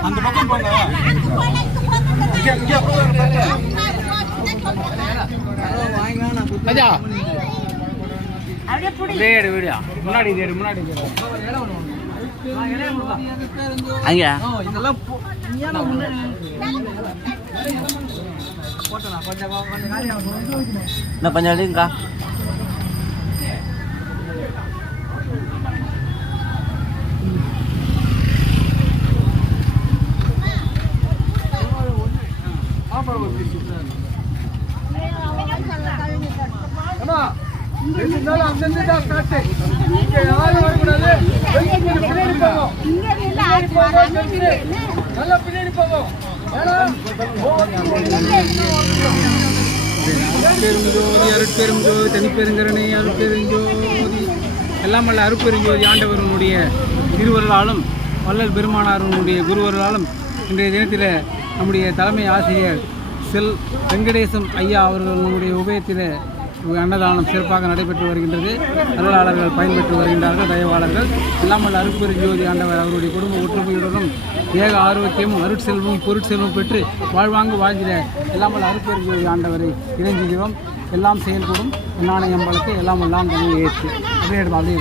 அந்த பக்கம் போங்க. ராஜா அப்படியே எடு வீடியோ முன்னாடி எடு முன்னாடி அங்க இதெல்லாம் போட்டலாம் கொஞ்சம் என்ன கொஞ்சம் எடுங்கக்கா. அருட்பெருஞ்சோதி தனிப்பெருங்கருணை அருட்பெருஞ்சோதி எல்லாம் வல்ல அருட்பெருஞ்சோதி ஆண்டவர்களுடைய திருவருளாலும் வள்ளல் பெருமானாருடைய குருவருளாலும் இன்றைய தினத்தில் நம்முடைய தலைமை ஆசிரியர் செல் வெங்கடேசம் ஐயா அவர்கள் நம்முடைய உபயத்தில் அன்னதானம் சிறப்பாக நடைபெற்று வருகின்றது. அருளாளர்கள் பயன்பெற்று வருகின்றார்கள். தயவாளர்கள் எல்லாம் வல்ல அருட்பெருஞ்சோதி ஆண்டவர் அவருடைய குடும்ப ஒற்றுமையுடனும் ஏக ஆரோக்கியமும் அருட்செல்வமும் பொருட்செல்வம் பெற்று வாழ்வாங்கு வாழ்கிற எல்லாம் வல்ல அருட்பெருஞ்சோதி ஆண்டவரை இறைஞ்சுகிறோம். எல்லாம் செயல்படும் நாணய அம்பலத்தை எல்லாம் எல்லாம் தண்ணி ஏற்று அப்படியே அப்படியே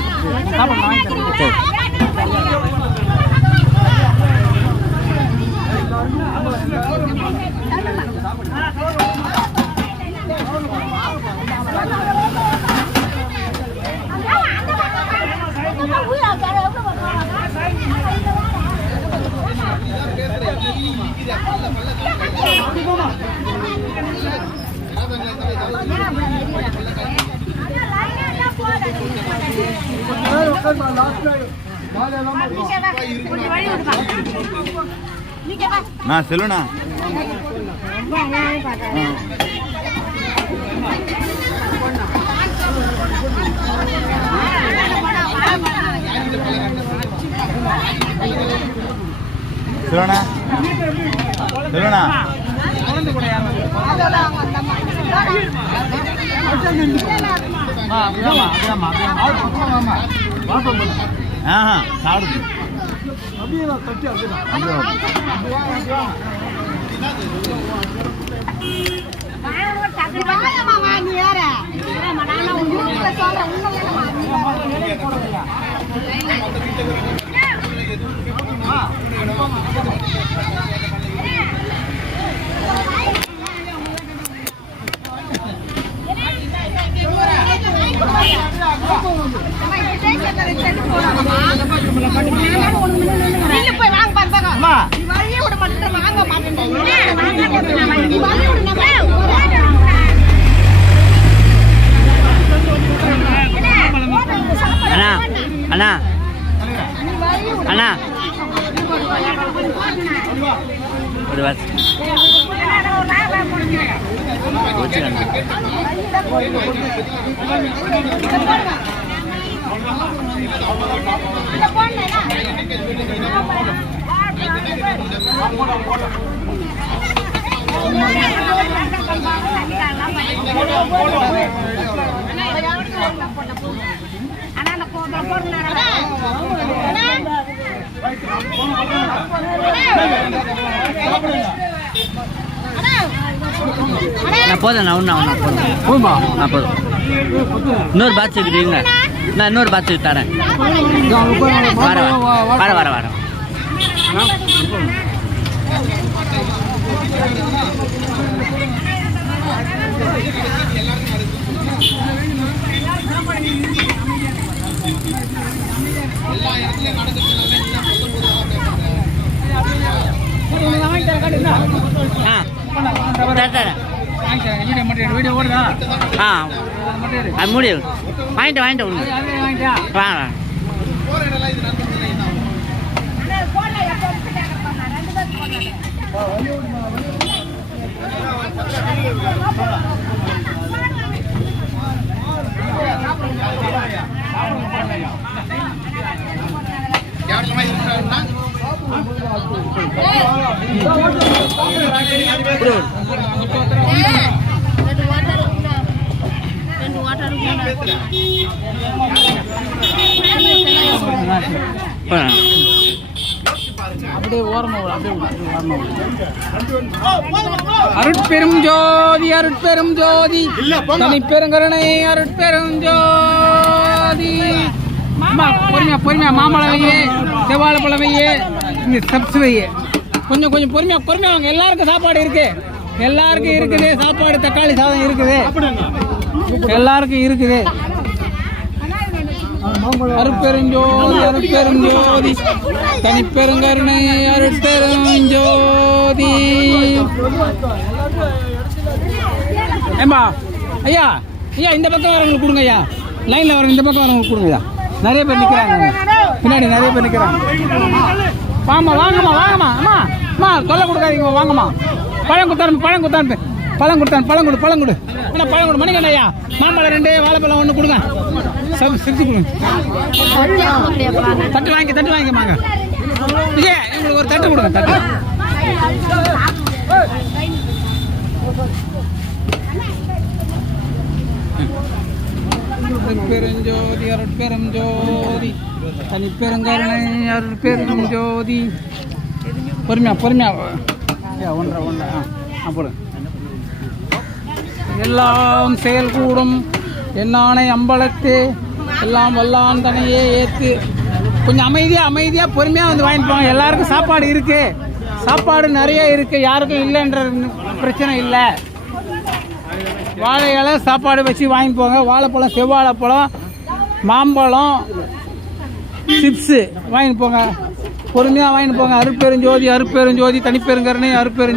நான் சொல்லுண்ணா சொல்லுண்ணா சொல்லுண்ணா சாப்பிடுது அண்ணா அண்ணா ஒரு போதும் ஒன்றா போதுமா நான் போதும் இன்னொரு பாட்ச் இருக்குதுங்க நான் இன்னொரு பாட்ச் தரேன் வர வர வர வர வீடியோ ஓடுதா? அது முடியும் வாங்கிட்டு வாங்க அப்படியே ஓரமா அப்படியே அருட்பெரும் ஜோதி அருட்பெரும் ஜோதி தனிப்பெருங்கருணை அருட்பெரும் ஜோதி. பொறுமையா பொறுமையா மாம்பழம் வையே, செவ்வாழை பழம் வையே, இந்த ஸ்டெப்ஸ் வையே. கொஞ்சம் கொஞ்சம் பொறுமையா பொறுமையா வாங்க. எல்லாருக்கும் சாப்பாடு இருக்கு, எல்லாருக்கும் இருக்குது சாப்பாடு. தக்காளி சாதம் இருக்குது, எல்லாருக்கும் இருக்குது. அருட்பெருஞ்சோதி அருட்பெருஞ்சோதி தனிப்பெருங்கருணை அருட்பெருஞ்சோதி. ஏம்பா ஐயா ஐயா இந்த பக்கம் வரவங்களுக்கு கொடுங்க ஐயா, லைனில் வரவங்க இந்த பக்கம் வரவங்களுக்கு கொடுங்க ஐயா. நிறைய பேர் நிற்கிறாங்க பின்னாடி, நிறைய பேர் நிற்கிறாங்க. வாங்கம்மா வாங்கம்மா வாங்கம்மா. அம்மா அம்மா தொல்லை கொடுக்காதீங்க, வாங்கம்மா. பழம் கொடுத்தாரு பழம் கொடுத்தாரு பழம் கொடுத்தாரு பழம் கொடு பழம் கொடு அண்ணா பழம் கொடு. மணிக்கண்டா ஐயா மாம்பழம் 2 வாழைப்பழம் 1 கொடுங்க. சிரிச்சு கொடுங்க. தட்டு வாங்கிக்கமாங்க. விஜய எங்களுக்கு ஒரு தட்டு கொடுங்க. தட்டு அருட்பெருஞ்சோதி அருட்பெரும் ஜோதி தனிப்பெருங்கருணை அருட்பெரும் ஜோதி. பொறுமையா பொறுமையா ஒன்றரை போடு. எல்லாம் செயல் கூடும் என்னானை அம்பலத்து எல்லாம் வல்லான் தனையே ஏற்று. கொஞ்சம் அமைதியாக பொறுமையாக வந்து வாங்கிட்டு போங்க. எல்லாருக்கும் சாப்பாடு இருக்குது, சாப்பாடு நிறைய இருக்குது, யாருக்கும் இல்லைன்ற பிரச்சனை இல்லை. வாழை இலை சாப்பாடு வச்சு வாங்கிட்டு போங்க. வாழைப்பழம், செவ்வாழைப்பழம், மாம்பழம், சிப்ஸு வாங்கிட்டு போங்க. பொறுமையாக வாங்கிட்டு போங்க. அருட்பெருஞ்சோதி அருட்பெருஞ்சோதி தனிப்பெருங்கருணை அருட்பெருஞ்சோதி.